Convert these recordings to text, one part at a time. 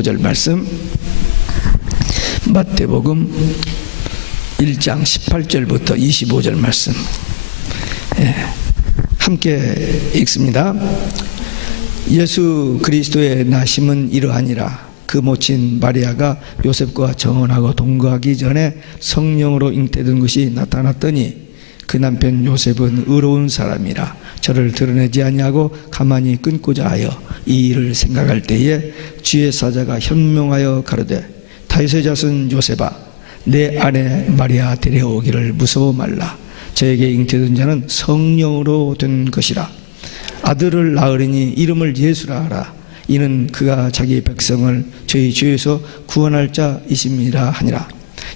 5절 말씀, 마태복음 1장 18절부터 25절 말씀, 함께 읽습니다. 예수 그리스도의 나심은 이러하니라. 그 모친 마리아가 요셉과 정혼하고 동거하기 전에 성령으로 잉태된 것이 나타났더니 그 남편 요셉은 의로운 사람이라 저를 드러내지 아니하고 가만히 끊고자 하여 이 일을 생각할 때에 주의 사자가 현명하여 가로되 다윗의 자손 요셉아, 내 아내 마리아 데려오기를 무서워 말라. 저에게 잉태된 자는 성령으로 된 것이라. 아들을 낳으리니 이름을 예수라 하라. 이는 그가 자기 백성을 저희 죄에서 구원할 자이심이라 하니라.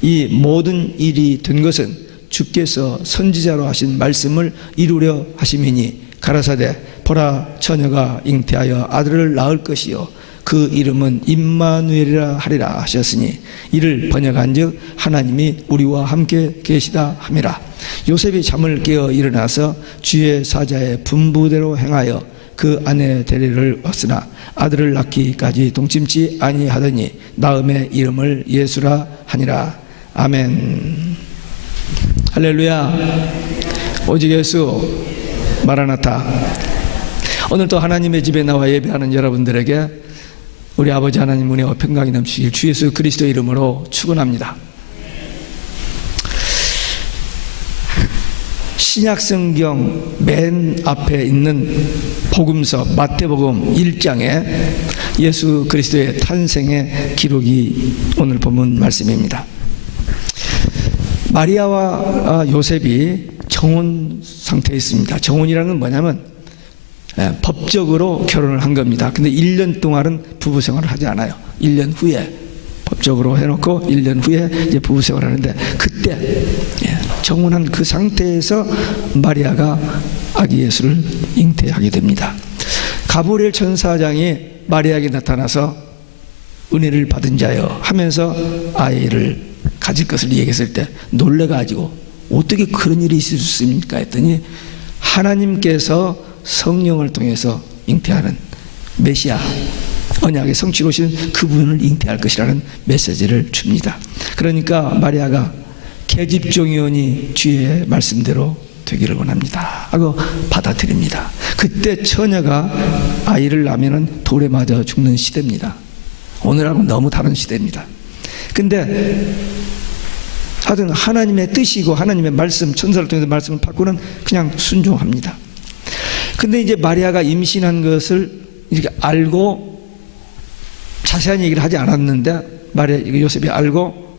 이 모든 일이 된 것은 주께서 선지자로 하신 말씀을 이루려 하심이니 가라사대 보라, 처녀가 잉태하여 아들을 낳을 것이요 그 이름은 임마누엘이라 하리라 하셨으니 이를 번역한즉 하나님이 우리와 함께 계시다 함이라. 요셉이 잠을 깨어 일어나서 주의 사자의 분부대로 행하여 그 아내 데리러 왔으나 아들을 낳기까지 동침치 아니하더니 낳음의 이름을 예수라 하니라. 아멘. 할렐루야. 오직 예수. 마라나타. 오늘도 하나님의 집에 나와 예배하는 여러분들에게 우리 아버지 하나님 은혜와 평강이 넘치길 주 예수 그리스도의 이름으로 축원합니다. 신약성경 맨 앞에 있는 복음서 마태복음 1장에 예수 그리스도의 탄생의 기록이 오늘 본문 말씀입니다. 마리아와 요셉이 정혼 상태에 있습니다. 정혼이라는 건 뭐냐면 법적으로 결혼을 한 겁니다. 근데 1년 동안은 부부 생활을 하지 않아요. 1년 후에 법적으로 해놓고 1년 후에 이제 부부 생활을 하는데 그때 정혼한 그 상태에서 마리아가 아기 예수를 잉태하게 됩니다. 가브리엘 천사장이 마리아에게 나타나서 은혜를 받은 자여 하면서 아이를 가질 것을 얘기했을 때 놀래가지고 어떻게 그런 일이 있을 수 있습니까 했더니 하나님께서 성령을 통해서 잉태하는 메시아, 언약의 성취로 오신 그분을 잉태할 것이라는 메시지를 줍니다. 그러니까 마리아가 계집종이오니 주의 말씀대로 되기를 원합니다 하고 받아들입니다. 그때 처녀가 아이를 낳으면 돌에 맞아 죽는 시대입니다. 오늘하고는 너무 다른 시대입니다. 근데 하여튼 하나님의 뜻이고 하나님의 말씀, 천사를 통해서 말씀을 받고는 그냥 순종합니다. 근데 이제 마리아가 임신한 것을 이렇게 알고 자세한 얘기를 하지 않았는데 마리아, 요셉이 알고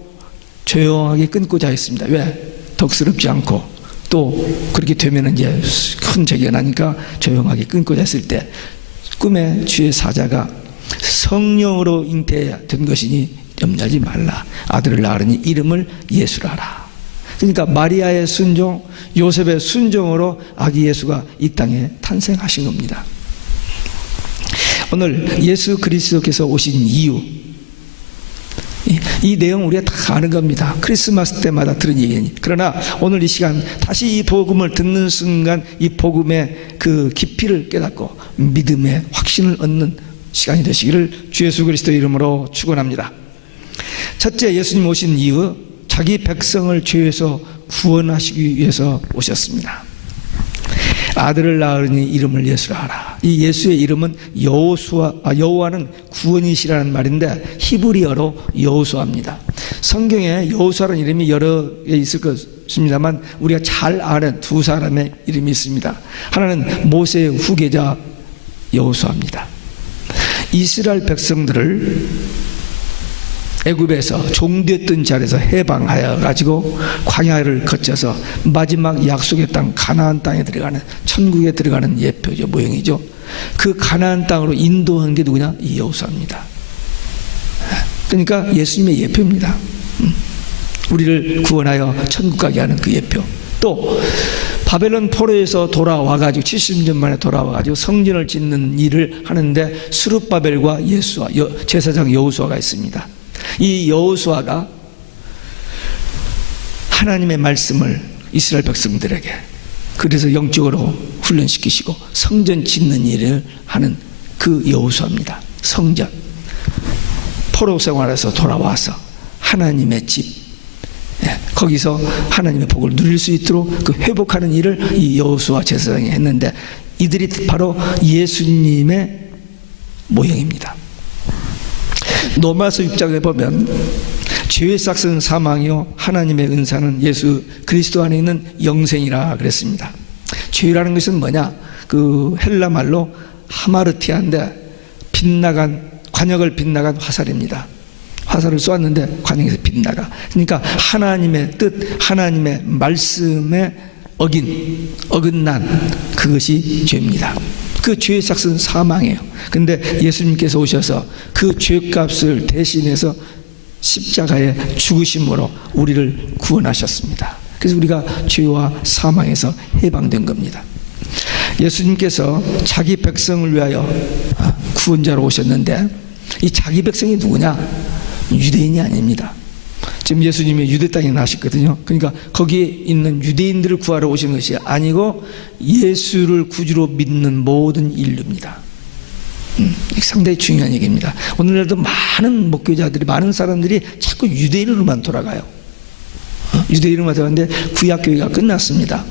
조용하게 끊고자 했습니다. 왜? 덕스럽지 않고 또 그렇게 되면 이제 큰 재기가 나니까 조용하게 끊고자 했을 때 꿈에 주의 사자가 성령으로 잉태된 것이니 염려하지 말라. 아들을 낳으니 이름을 예수라 하라. 그러니까 마리아의 순종, 요셉의 순종으로 아기 예수가 이 땅에 탄생하신 겁니다. 오늘 예수 그리스도께서 오신 이유, 이 내용 우리가 다 아는 겁니다. 크리스마스 때마다 들은 얘기니. 그러나 오늘 이 시간 다시 이 복음을 듣는 순간 이 복음의 그 깊이를 깨닫고 믿음의 확신을 얻는 시간이 되시기를 주 예수 그리스도의 이름으로 축원합니다. 첫째, 예수님 오신 이유, 자기 백성을 죄에서 구원하시기 위해서 오셨습니다. 아들을 낳으니 이름을 예수라 하라. 이 예수의 이름은 여호와는 구원이시라는 말인데 히브리어로 여호수아입니다. 성경에 여호수아라는 이름이 여러 개 있을 것입니다만 우리가 잘 아는 두 사람의 이름이 있습니다. 하나는 모세의 후계자 여호수아입니다. 이스라엘 백성들을 애굽에서 종되었던 자리에서 해방하여 가지고 광야를 거쳐서 마지막 약속의 땅 가나안 땅에 들어가는, 천국에 들어가는 예표죠, 모형이죠. 그 가나안 땅으로 인도한 게 누구냐? 이 여호수아입니다. 그러니까 예수님의 예표입니다. 우리를 구원하여 천국 가게 하는 그 예표. 또 바벨론 포로에서 돌아와가지고 70년 만에 돌아와가지고 성전을 짓는 일을 하는데 스룹바벨과 제사장 여호수아가 있습니다. 이 여호수아가 하나님의 말씀을 이스라엘 백성들에게 그래서 영적으로 훈련시키시고 성전 짓는 일을 하는 그 여호수아입니다. 성전. 포로 생활에서 돌아와서 하나님의 집, 거기서 하나님의 복을 누릴 수 있도록 그 회복하는 일을 이 여호수아 제사장이 했는데, 이들이 바로 예수님의 모형입니다. 로마서 6장에 보면 죄의 삭은 사망이요 하나님의 은사는 예수 그리스도 안에 있는 영생이라 그랬습니다. 죄라는 것은 뭐냐? 그 헬라 말로 하마르티아인데 관역을 빗나간 화살입니다. 화살을 쏘았는데 관역에서 빗나가. 그러니까 하나님의 뜻, 하나님의 말씀에 어긋난 그것이 죄입니다. 그 죄의 삭은 사망이에요. 근데 예수님께서 오셔서 그 죄값을 대신해서 십자가에 죽으심으로 우리를 구원하셨습니다. 그래서 우리가 죄와 사망에서 해방된 겁니다. 예수님께서 자기 백성을 위하여 구원자로 오셨는데, 이 자기 백성이 누구냐? 유대인이 아닙니다. 지금 예수님이 유대 땅에 나셨거든요. 그러니까 거기에 있는 유대인들을 구하러 오신 것이 아니고 예수를 구주로 믿는 모든 인류입니다. 상당히 중요한 얘기입니다. 오늘날도 많은 목회자들이, 많은 사람들이 자꾸 유대인으로만 돌아가요. 유대인으로만 돌아가는데 구약교회가 끝났습니다.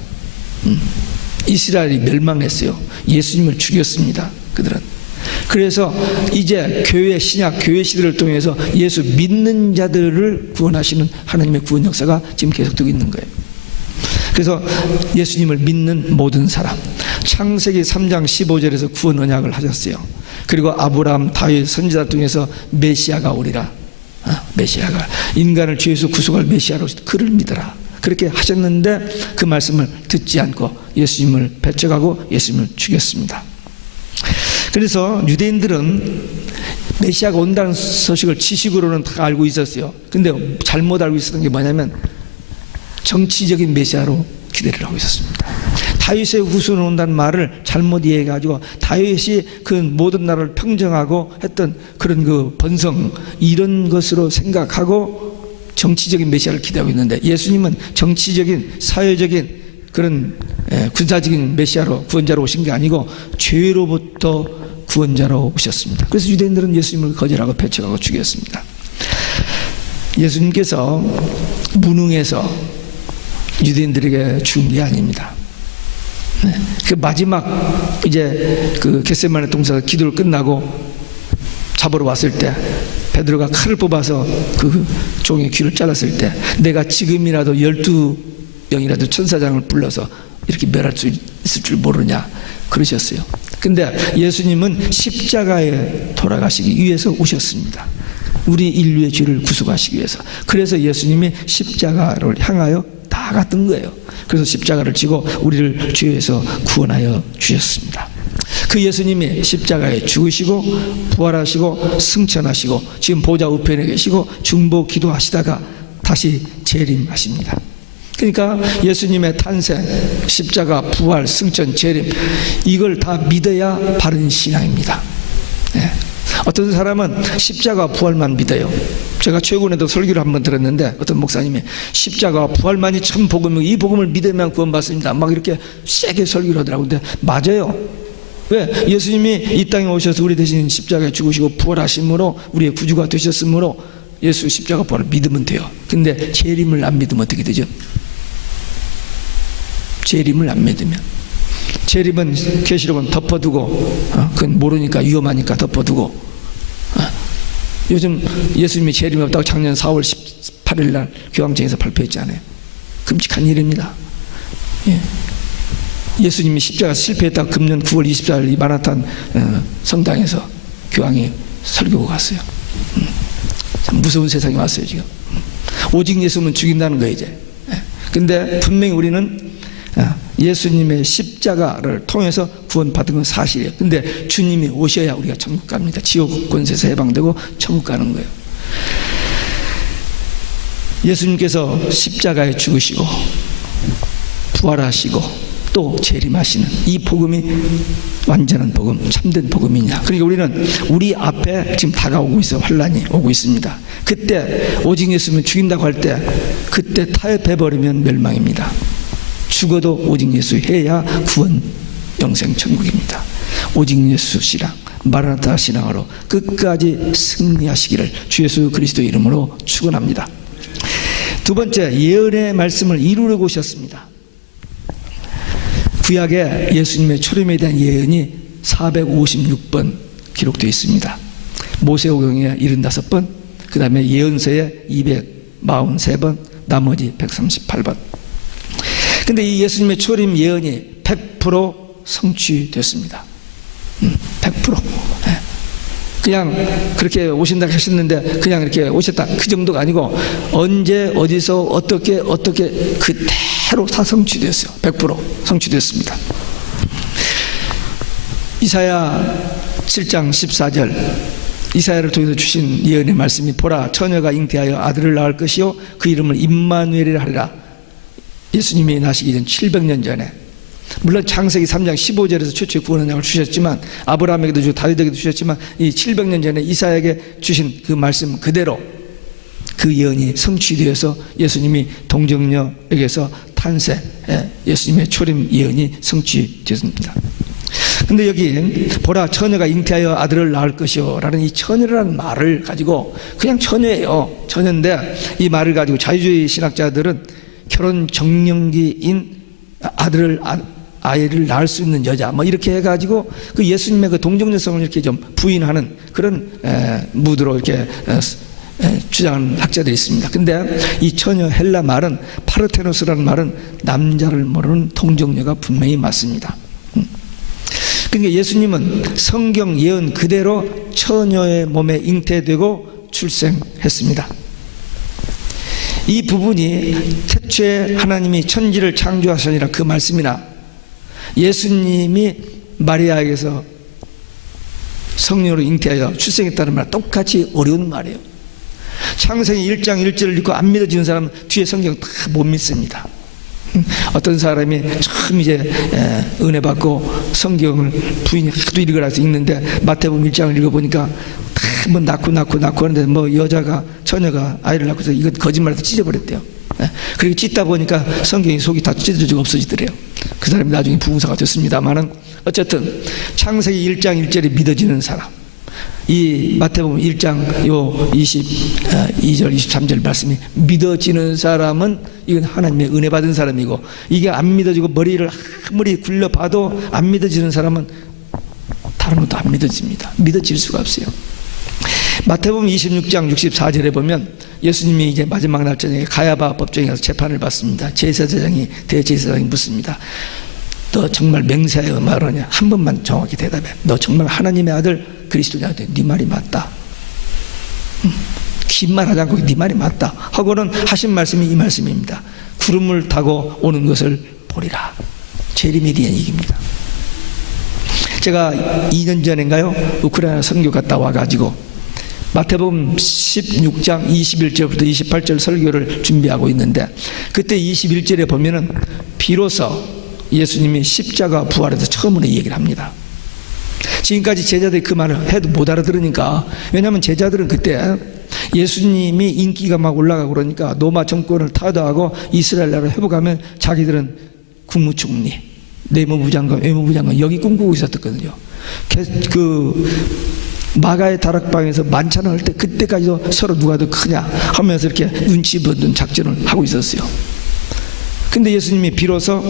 이스라엘이 멸망했어요. 예수님을 죽였습니다. 그들은. 그래서 이제 교회, 신약 교회 시대를 통해서 예수 믿는 자들을 구원하시는 하나님의 구원 역사가 지금 계속되고 있는 거예요. 그래서 예수님을 믿는 모든 사람, 창세기 3장 15절에서 구원 언약을 하셨어요. 그리고 아브라함, 다윗, 선지자 중에서 메시아가 오리라. 메시아가 인간을 죄에서 구속할 메시아로 그를 믿어라. 그렇게 하셨는데 그 말씀을 듣지 않고 예수님을 배척하고 예수님을 죽였습니다. 그래서 유대인들은 메시아가 온다는 소식을 지식으로는 다 알고 있었어요. 근데 잘못 알고 있었던 게 뭐냐면 정치적인 메시아로 기대를 하고 있었습니다. 다윗의 후손이 온다는 말을 잘못 이해해가지고 다윗이 그 모든 나라를 평정하고 했던 그런 그 번성, 이런 것으로 생각하고 정치적인 메시아를 기대하고 있는데, 예수님은 정치적인, 사회적인 그런 군사적인 메시아로, 구원자로 오신 게 아니고 죄로부터 구원자로 오셨습니다. 그래서 유대인들은 예수님을 거절하고 배척하고 죽였습니다. 예수님께서 무능해서 유대인들에게 죽은 게 아닙니다. 그 마지막 이제 그 겟세마네 동산에서 기도를 끝나고 잡으러 왔을 때 베드로가 칼을 뽑아서 그 종의 귀를 잘랐을 때, 내가 지금이라도 12명이라도 천사장을 불러서 이렇게 멸할 수 있을 줄 모르냐 그러셨어요. 근데 예수님은 십자가에 돌아가시기 위해서 오셨습니다. 우리 인류의 죄를 구속하시기 위해서. 그래서 예수님이 십자가를 향하여 나아갔던 거예요. 그래서 십자가를 지고 우리를 죄에서 구원하여 주셨습니다. 그 예수님이 십자가에 죽으시고 부활하시고 승천하시고 지금 보좌 우편에 계시고 중보 기도하시다가 다시 재림하십니다. 그러니까 예수님의 탄생, 십자가, 부활, 승천, 재림, 이걸 다 믿어야 바른 신앙입니다. 어떤 사람은 십자가, 부활만 믿어요. 제가 최근에도 설교를 한번 들었는데 어떤 목사님이 십자가, 부활만이 참 복음이고 이 복음을 믿으면 구원받습니다, 막 이렇게 세게 설교를 하더라고요. 근데 맞아요. 왜? 예수님이 이 땅에 오셔서 우리 대신 십자가에 죽으시고 부활하심으로 우리의 구주가 되셨으므로 예수 십자가, 부활을 믿으면 돼요. 근데 재림을 안 믿으면 어떻게 되죠? 재림을 안 믿으면, 재림은 계시록은 덮어두고, 그건 모르니까 위험하니까 덮어두고, 요즘 예수님이 재림이 없다고 작년 4월 18일 날 교황청에서 발표했잖아요. 끔찍한 일입니다. 예수님이 십자가 실패했다고 금년 9월 24일 이 마나탄 성당에서 교황이 설교가 갔어요. 참 무서운 세상이 왔어요 지금. 오직 예수는 죽인다는 거예요 이제. 근데 분명히 우리는 예수님의 십자가를 통해서 구원받은 건 사실이에요. 근데 주님이 오셔야 우리가 천국 갑니다. 지옥 권세에서 해방되고 천국 가는 거예요. 예수님께서 십자가에 죽으시고 부활하시고 또 재림하시는 이 복음이 완전한 복음, 참된 복음이냐. 그러니까 우리는 우리 앞에 지금 다가오고 있어요. 환란이 오고 있습니다. 그때 오직 예수님을 죽인다고 할 때 그때 타협해버리면 멸망입니다. 죽어도 오직 예수 해야 구원, 영생, 천국입니다. 오직 예수 신앙, 마라나타 신앙으로 끝까지 승리하시기를 주 예수 그리스도의 이름으로 축원합니다. 두 번째, 예언의 말씀을 이루려고 오셨습니다. 구약에 예수님의 초림에 대한 예언이 456번 기록되어 있습니다. 모세오경에 75번, 그 다음에 예언서에 243번, 나머지 138번. 근데 이 예수님의 초림 예언이 100% 성취됐습니다. 100%. 그냥 그렇게 오신다고 하셨는데 그냥 이렇게 오셨다, 그 정도가 아니고 언제 어디서 어떻게 그대로 다 성취됐어요. 100% 성취됐습니다. 이사야 7장 14절, 이사야를 통해서 주신 예언의 말씀이, 보라 처녀가 잉태하여 아들을 낳을 것이요 그 이름을 임마누엘이라 하리라. 예수님이 나시기 전 700년 전에, 물론 창세기 3장 15절에서 최초의 구원의 약을 주셨지만, 아브라함에게도 주고 다윗에게도 주셨지만, 이 700년 전에 이사야에게 주신 그 말씀 그대로 그 예언이 성취되어서 예수님이 동정녀에게서 탄생, 예수님의 초림 예언이 성취되었습니다. 근데 여기 보라 처녀가 잉태하여 아들을 낳을 것이요 라는 이 처녀라는 말을 가지고, 그냥 처녀예요. 처녀인데 이 말을 가지고 자유주의 신학자들은 결혼 정년기인 아이를 낳을 수 있는 여자 뭐 이렇게 해가지고 그 예수님의 그 동정녀성을 이렇게 좀 부인하는 그런 무드로 이렇게 주장하는 학자들이 있습니다. 근데 이 처녀 헬라 말은 파르테노스라는 말은 남자를 모르는 동정녀가 분명히 맞습니다. 그러니까 예수님은 성경 예언 그대로 처녀의 몸에 잉태되고 출생했습니다. 이 부분이 태초에 하나님이 천지를 창조하시니라 그 말씀이나 예수님이 마리아에게서 성령으로 잉태하여 출생했다는 말 똑같이 어려운 말이에요. 창세기 1장 1절을 읽고 안 믿어지는 사람은 뒤에 성경 다 못 믿습니다. 어떤 사람이 처음 이제 은혜 받고 성경을 부인이 하도 읽으라서 읽는데 마태복음 1장을 읽어보니까 다 뭐 낳고 하는데 뭐 여자가 처녀가 아이를 낳고서 이거 거짓말해서 찢어버렸대요. 그렇게 찢다 보니까 성경이 속이 다 찢어지고 없어지더래요. 그 사람이 나중에 부흥사가 됐습니다만은 어쨌든 창세기 1장 1절이 믿어지는 사람, 이 마태복음 1장 요 22절 23절 말씀이 믿어지는 사람은 이건 하나님의 은혜 받은 사람이고, 이게 안 믿어지고 머리를 아무리 굴려봐도 안 믿어지는 사람은 다른 것도 안 믿어집니다. 믿어질 수가 없어요. 마태복음 26장 64절에 보면 예수님이 이제 마지막 날 저녁에 가야바 법정에 가서 재판을 받습니다. 제사장이 대제사장이 묻습니다. 너 정말 맹세하여 말하냐? 한 번만 정확히 대답해. 너 정말 하나님의 아들 그리스도냐? 네 말이 맞다. 긴 말 하지 않고 네 말이 맞다 하고는 하신 말씀이 이 말씀입니다. 구름을 타고 오는 것을 보리라. 제리미디안 얘기입니다. 제가 2년 전인가요? 우크라이나 선교 갔다 와가지고 마태복음 16장 21절부터 28절 설교를 준비하고 있는데, 그때 21절에 보면은 비로소 예수님이 십자가 부활에서 처음으로 이 얘기를 합니다. 지금까지 제자들이 그 말을 해도 못 알아들으니까, 왜냐하면 제자들은 그때 예수님이 인기가 막 올라가고 그러니까 로마 정권을 타도하고 이스라엘 나라를 회복하면 자기들은 국무총리, 내무부 장관, 외무부 장관 여기 꿈꾸고 있었거든요. 그 마가의 다락방에서 만찬을 할 때 그때까지도 서로 누가 더 크냐 하면서 이렇게 눈치 보던 작전을 하고 있었어요. 근데 예수님이 비로소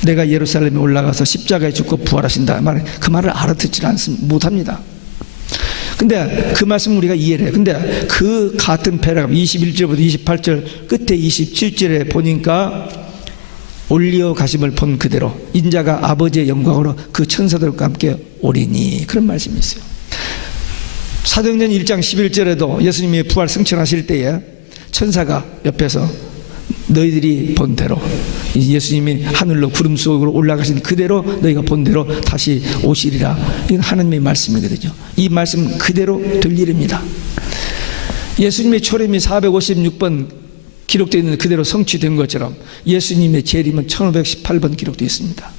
내가 예루살렘에 올라가서 십자가에 죽고 부활하신다 그 말을 알아듣지 못합니다. 근데 그 말씀 우리가 이해를 해요. 근데 그 같은 패러그래프 21절부터 28절 끝에 27절에 보니까 올리어 가심을 본 그대로 인자가 아버지의 영광으로 그 천사들과 함께 오리니, 그런 말씀이 있어요. 사도행전 1장 11절에도 예수님이 부활 승천하실 때에 천사가 옆에서 너희들이 본 대로, 예수님이 하늘로 구름 속으로 올라가신 그대로 너희가 본 대로 다시 오시리라. 이건 하나님의 말씀이거든요. 이 말씀 그대로 될 일입니다. 예수님의 초림이 456번 기록되어 있는 그대로 성취된 것처럼 예수님의 재림은 1518번 기록되어 있습니다.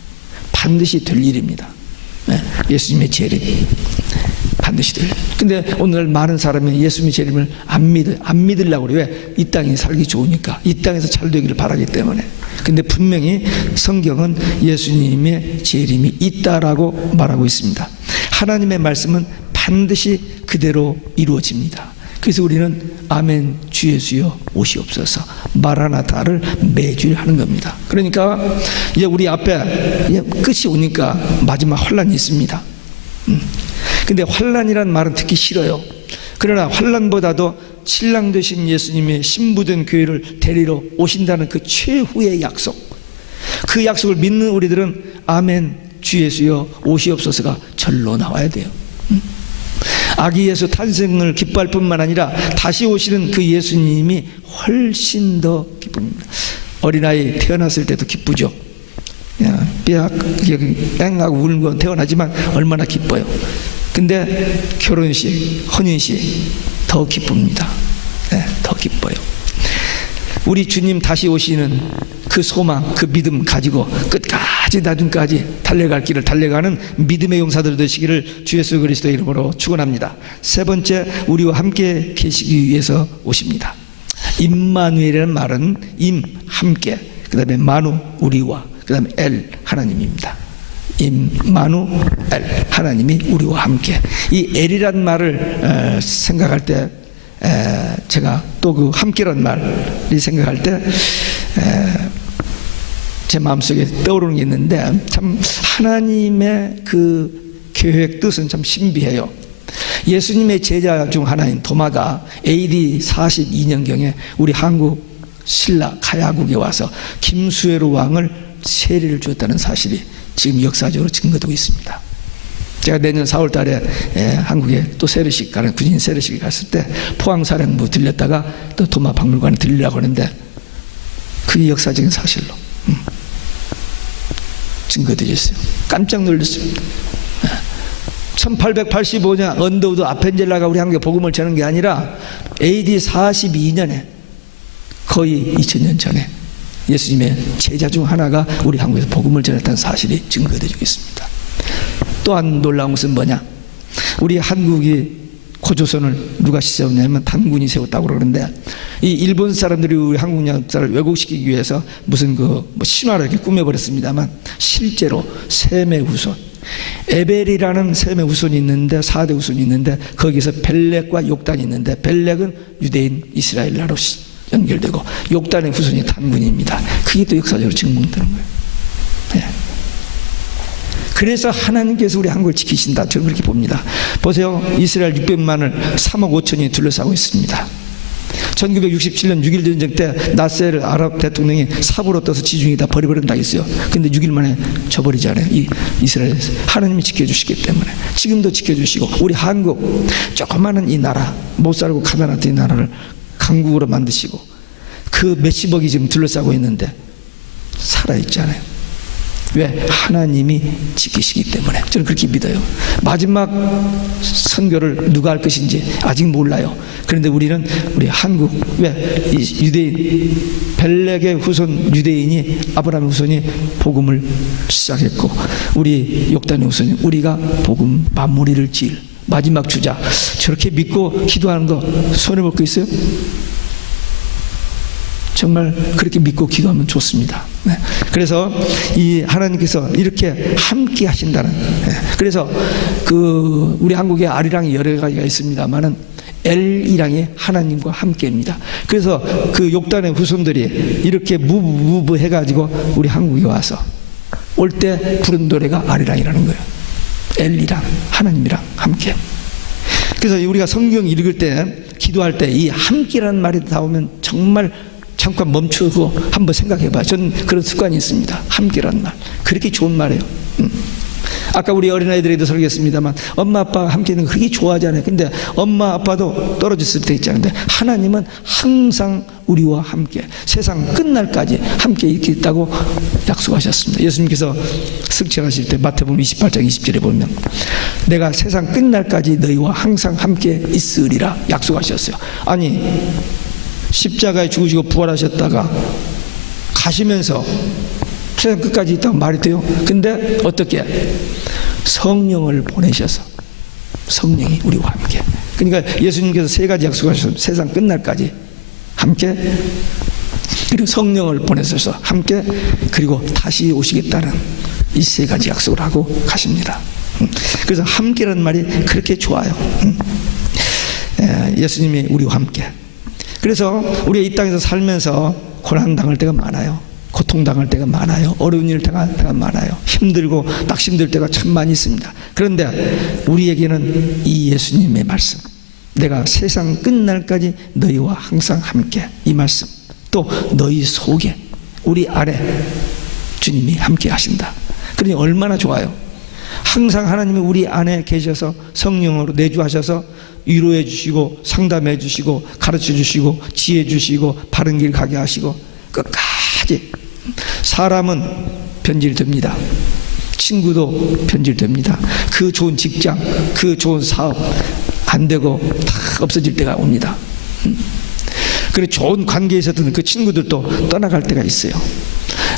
반드시 될 일입니다. 예수님의 재림 반드시 될 일. 근데 오늘 많은 사람이 예수님의 재림을 안 믿으려고 그래요. 왜? 이 땅이 살기 좋으니까, 이 땅에서 잘 되기를 바라기 때문에. 근데 분명히 성경은 예수님의 재림이 있다라고 말하고 있습니다. 하나님의 말씀은 반드시 그대로 이루어집니다. 그래서 우리는 아멘 주 예수여 오시옵소서 마라나타를 매주 하는 겁니다. 그러니까 이제 우리 앞에 이제 끝이 오니까 마지막 환란이 있습니다. 근데 환란이란 말은 듣기 싫어요. 그러나 환란보다도 신랑 되신 예수님의 신부된 교회를 데리러 오신다는 그 최후의 약속, 그 약속을 믿는 우리들은 아멘 주 예수여 오시옵소서가 절로 나와야 돼요. 아기 예수 탄생을 기뻐할 뿐만 아니라 다시 오시는 그 예수님이 훨씬 더 기쁩니다. 어린아이 태어났을 때도 기쁘죠. 삐약 앵하고 울고 태어나지만 얼마나 기뻐요. 근데 결혼식, 헌인식 더 기쁩니다. 네, 더 기뻐요. 우리 주님 다시 오시는 그 소망, 그 믿음 가지고 끝까지 나중까지 달려갈 길을 달려가는 믿음의 용사들 되시기를 주 예수 그리스도의 이름으로 축원합니다. 세 번째, 우리와 함께 계시기 위해서 오십니다. 임마누엘이라는 말은 임, 함께, 그 다음에 마누, 우리와, 그 다음에 엘, 하나님입니다. 임마누엘, 하나님이 우리와 함께. 이 엘이란 말을 생각할 때 제가 또 그 함께란 말이 생각할 때 제 마음속에 떠오르는 게 있는데, 참 하나님의 그 계획 뜻은 참 신비해요. 예수님의 제자 중 하나인 도마가 AD 42년경에 우리 한국 신라 가야국에 와서 김수회로 왕을 세례를 주었다는 사실이 지금 역사적으로 증거되고 있습니다. 제가 내년 4월 달에 한국에 또 세례식 가는 군인 세례식에 갔을 때 포항사령부 들렸다가 또 도마박물관에 들리려고 하는데 그게 역사적인 사실로 증거되었어요. 깜짝 놀랐어요. 1885년 언더우드 아펜젤라가 우리 한국에 복음을 전한 게 아니라 AD 42년에 거의 2000년 전에 예수님의 제자 중 하나가 우리 한국에서 복음을 전했다는 사실이 증거되고 있습니다. 또한 놀라운 것은 뭐냐? 우리 한국이 고조선을 누가 세웠냐면 단군이 세웠다고 그러는데, 이 일본 사람들이 우리 한국 역사를 왜곡시키기 위해서 무슨 그 신화를 이렇게 꾸며버렸습니다만, 실제로 셈의 후손 에벨이라는 셈의 후손이 있는데, 4대 후손이 있는데, 거기서 벨렉과 욕단이 있는데, 벨렉은 유대인 이스라엘 나라로 연결되고 욕단의 후손이 단군입니다. 그게 또 역사적으로 증명되는 거예요. 네. 그래서 하나님께서 우리 한국을 지키신다, 저는 그렇게 봅니다. 보세요. 이스라엘 600만을 3억 5천이 둘러싸고 있습니다. 1967년 6.1 전쟁 때 나세르 아랍 대통령이 삽으로 떠서 지중해 다 버려버린다 했어요. 근데 6일 만에 져버리지 않아요. 이 이스라엘에서 하나님이 지켜주시기 때문에 지금도 지켜주시고, 우리 한국 조그마한 이 나라, 못 살고 가난한 이 나라를 강국으로 만드시고 그 몇십억이 지금 둘러싸고 있는데 살아있잖아요. 왜? 하나님이 지키시기 때문에. 저는 그렇게 믿어요. 마지막 선교를 누가 할 것인지 아직 몰라요. 그런데 우리는 우리 한국, 왜? 이 유대인 벨렉의 후손 유대인이, 아브라함의 후손이 복음을 시작했고, 우리 욕단의 후손이 우리가 복음 마무리를 지을 마지막 주자, 저렇게 믿고 기도하는 거 손해볼 거 있어요? 정말 그렇게 믿고 기도하면 좋습니다. 네. 그래서 이 하나님께서 이렇게 함께 하신다는, 네. 그래서 그 우리 한국에 아리랑이 여러 가지가 있습니다만은 엘이랑이 하나님과 함께입니다. 그래서 그 욕단의 후손들이 이렇게 무브 해가지고 우리 한국에 와서 올 때 부른 노래가 아리랑이라는 거예요. 엘이랑 하나님이랑 함께. 그래서 우리가 성경 읽을 때, 기도할 때 이 함께라는 말이 나오면 정말 잠깐 멈추고 한번 생각해 봐요. 저는 그런 습관이 있습니다. 함께라는 말, 그렇게 좋은 말이에요. 아까 우리 어린아이들에도 설교했습니다만, 엄마 아빠가 함께 있는 거 그렇게 좋아하잖아요. 근데 엄마 아빠도 떨어졌을 때 있잖아요. 근데 하나님은 항상 우리와 함께, 세상 끝날까지 함께 이렇게 있다고 약속하셨습니다. 예수님께서 승천하실 때 마태복음 28장 20절에 보면 내가 세상 끝날까지 너희와 항상 함께 있으리라 약속하셨어요. 아니, 십자가에 죽으시고 부활하셨다가 가시면서 세상 끝까지 있다고 말이 돼요? 근데 어떻게? 성령을 보내셔서 성령이 우리와 함께. 그러니까 예수님께서 세 가지 약속하셨어요. 세상 끝날까지 함께. 그리고 성령을 보내셔서 함께, 그리고 다시 오시겠다는 이 세 가지 약속을 하고 가십니다. 그래서 함께라는 말이 그렇게 좋아요. 예수님이 우리와 함께. 그래서 우리가 이 땅에서 살면서 고난당할 때가 많아요. 고통당할 때가 많아요. 어려운 일 당할 때가 많아요. 힘들고 낙심될 때가 참 많이 있습니다. 그런데 우리에게는 이 예수님의 말씀, 내가 세상 끝날까지 너희와 항상 함께, 이 말씀, 또 너희 속에, 우리 안에 주님이 함께 하신다. 그러니 얼마나 좋아요. 항상 하나님이 우리 안에 계셔서 성령으로 내주하셔서 위로해 주시고 상담해 주시고 가르쳐 주시고 지혜 주시고 바른 길 가게 하시고, 끝까지. 사람은 변질됩니다. 친구도 변질됩니다. 그 좋은 직장, 그 좋은 사업 안 되고 다 없어질 때가 옵니다. 그리고 좋은 관계에 있었던 그 친구들도 떠나갈 때가 있어요.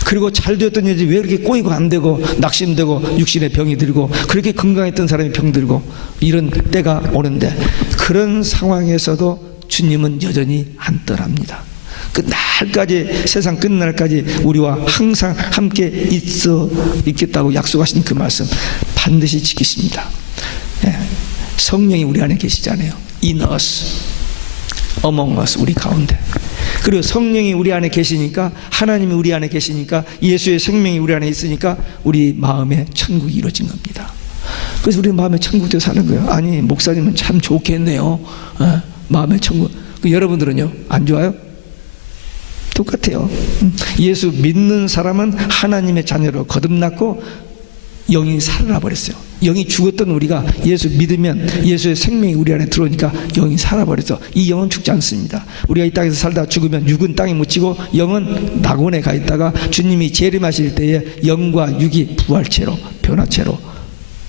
그리고 잘 되었던 일이 왜 이렇게 꼬이고 안 되고 낙심되고 육신에 병이 들고, 그렇게 건강했던 사람이 병 들고, 이런 때가 오는데, 그런 상황에서도 주님은 여전히 안 떠납니다. 끝날까지, 세상 끝날까지 우리와 항상 함께 있겠다고 약속하신 그 말씀 반드시 지키십니다. 성령이 우리 안에 계시잖아요. In us, among us, 우리 가운데. 그리고 성령이 우리 안에 계시니까, 하나님이 우리 안에 계시니까, 예수의 생명이 우리 안에 있으니까 우리 마음에 천국이 이루어진 겁니다. 그래서 우리 마음에 천국도 사는 거예요. 아니, 목사님은 참 좋겠네요. 마음의 천국. 여러분들은요? 안 좋아요? 똑같아요. 예수 믿는 사람은 하나님의 자녀로 거듭났고 영이 살아나 버렸어요. 영이 죽었던 우리가 예수 믿으면 예수의 생명이 우리 안에 들어오니까 영이 살아버려서 이 영은 죽지 않습니다. 우리가 이 땅에서 살다 죽으면 육은 땅에 묻히고 영은 낙원에 가 있다가 주님이 재림하실 때에 영과 육이 부활체로, 변화체로,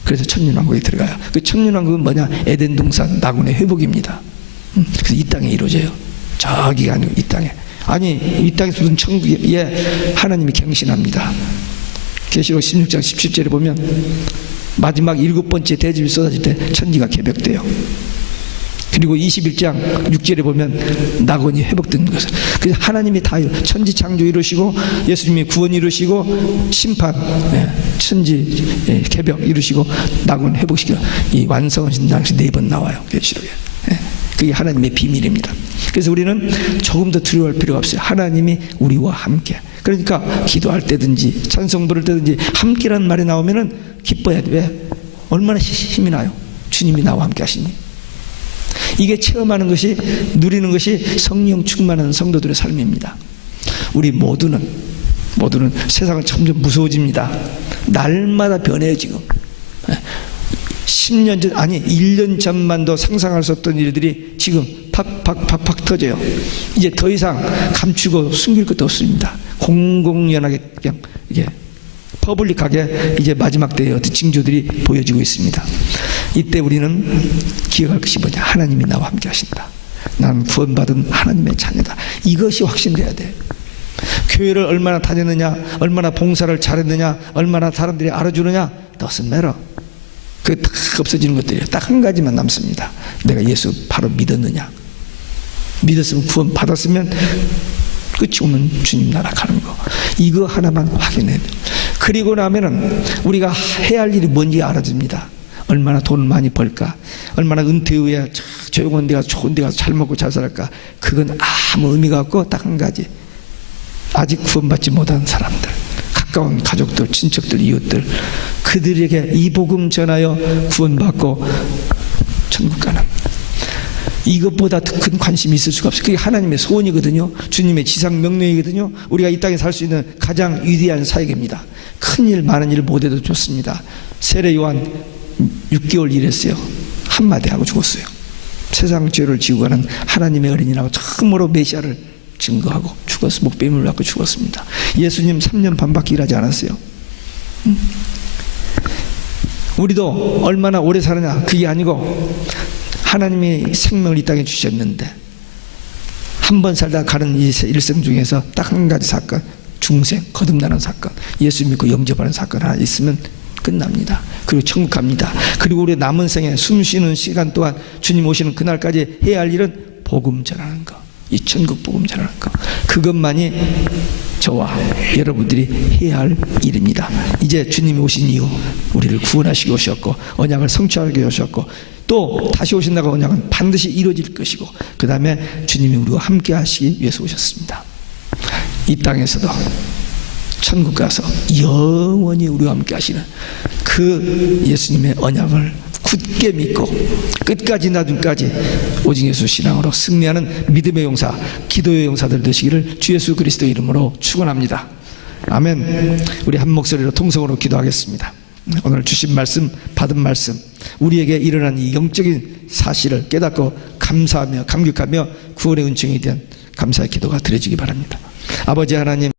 그래서 천년왕국에 들어가요. 그 천년왕국은 뭐냐? 에덴 동산 낙원의 회복입니다. 그래서 이 땅에 이루어져요. 저기가 아니고 이 땅에. 아니, 이 땅에서 무슨 천국에 하나님이 갱신합니다. 계시록 16장 17절에 보면 마지막 7번째 대접이 쏟아질 때 천지가 개벽돼요. 그리고 21장 6절에 보면 낙원이 회복되는 것을. 그래서 하나님이 다 천지 창조 이루시고, 예수님이 구원 이루시고, 심판, 천지 개벽 이루시고, 낙원 회복시켜 이 완성하신 당시 4번 나와요. 계시록에. 그게 하나님의 비밀입니다. 그래서 우리는 조금 더 두려워할 필요가 없어요. 하나님이 우리와 함께. 그러니까 기도할 때든지 찬송 부를 때든지 함께라는 말이 나오면은 기뻐야 돼. 왜? 얼마나 힘이 나요. 주님이 나와 함께 하시니. 이게 체험하는 것이, 누리는 것이 성령 충만한 성도들의 삶입니다. 우리 모두는 세상은 점점 무서워집니다. 날마다 변해요. 지금 10년 전, 아니 1년 전만도 상상할 수 없던 일들이 지금 팍팍팍팍 터져요. 이제 더 이상 감추고 숨길 것도 없습니다. 공공연하게 그냥 이게 퍼블릭하게 이제 마지막 때의 어떤 징조들이 보여지고 있습니다. 이때 우리는 기억할 것이 뭐냐? 하나님이 나와 함께 하신다. 나는 구원받은 하나님의 자녀다. 이것이 확신돼야 돼. 교회를 얼마나 다녔느냐, 얼마나 봉사를 잘했느냐, 얼마나 사람들이 알아주느냐, doesn't matter. 그게 다 없어지는 것들이에요. 딱 한 가지만 남습니다. 내가 예수 바로 믿었느냐. 믿었으면, 구원 받았으면 끝이 오면 주님 나라 가는 거. 이거 하나만 확인해야 돼요. 그리고 나면은 우리가 해야 할 일이 뭔지 알아집니다. 얼마나 돈을 많이 벌까, 얼마나 은퇴 후에 조용한 데 가서 좋은 데 가서 잘 먹고 잘 살까. 그건 아무 의미가 없고 딱 한 가지. 아직 구원받지 못한 사람들, 가까운 가족들, 친척들, 이웃들, 그들에게 이 복음 전하여 구원받고 천국 가는, 이것보다 더 큰 관심이 있을 수가 없어요. 그게 하나님의 소원이거든요. 주님의 지상 명령이거든요. 우리가 이 땅에 살 수 있는 가장 위대한 사역입니다. 큰 일 많은 일 못해도 좋습니다. 세례 요한 6개월 일했어요. 한마디 하고 죽었어요. 세상 죄를 지고 가는 하나님의 어린이라고 처음으로 메시아를 증거하고 죽었어. 목베임을 갖고 죽었습니다. 예수님 3년 반밖에 일하지 않았어요. 우리도 얼마나 오래 사느냐, 그게 아니고 하나님이 생명을 이 땅에 주셨는데 한 번 살다 가는 이 일생 중에서 딱 한 가지 사건, 중생, 거듭나는 사건, 예수 믿고 영접하는 사건 하나 있으면 끝납니다. 그리고 천국 갑니다. 그리고 우리 남은 생에 숨 쉬는 시간 동안 주님 오시는 그날까지 해야 할 일은 복음 전하는 거. 이 천국 복음 전하는 것, 그것만이 저와 여러분들이 해야 할 일입니다. 이제 주님이 오신 이후 우리를 구원하시기 오셨고 언약을 성취하기 오셨고 또 다시 오신다고 언약은 반드시 이루어질 것이고 그 다음에 주님이 우리와 함께 하시기 위해서 오셨습니다. 이 땅에서도 천국 가서 영원히 우리와 함께 하시는 그 예수님의 언약을 굳게 믿고 끝까지 나중까지 오직 예수 신앙으로 승리하는 믿음의 용사, 기도의 용사들 되시기를 주 예수 그리스도 이름으로 축원합니다. 아멘. 우리 한 목소리로 통성으로 기도하겠습니다. 오늘 주신 말씀, 받은 말씀, 우리에게 일어난 이 영적인 사실을 깨닫고 감사하며 감격하며 구원의 은총에 대한 감사의 기도가 드려지기 바랍니다. 아버지 하나님,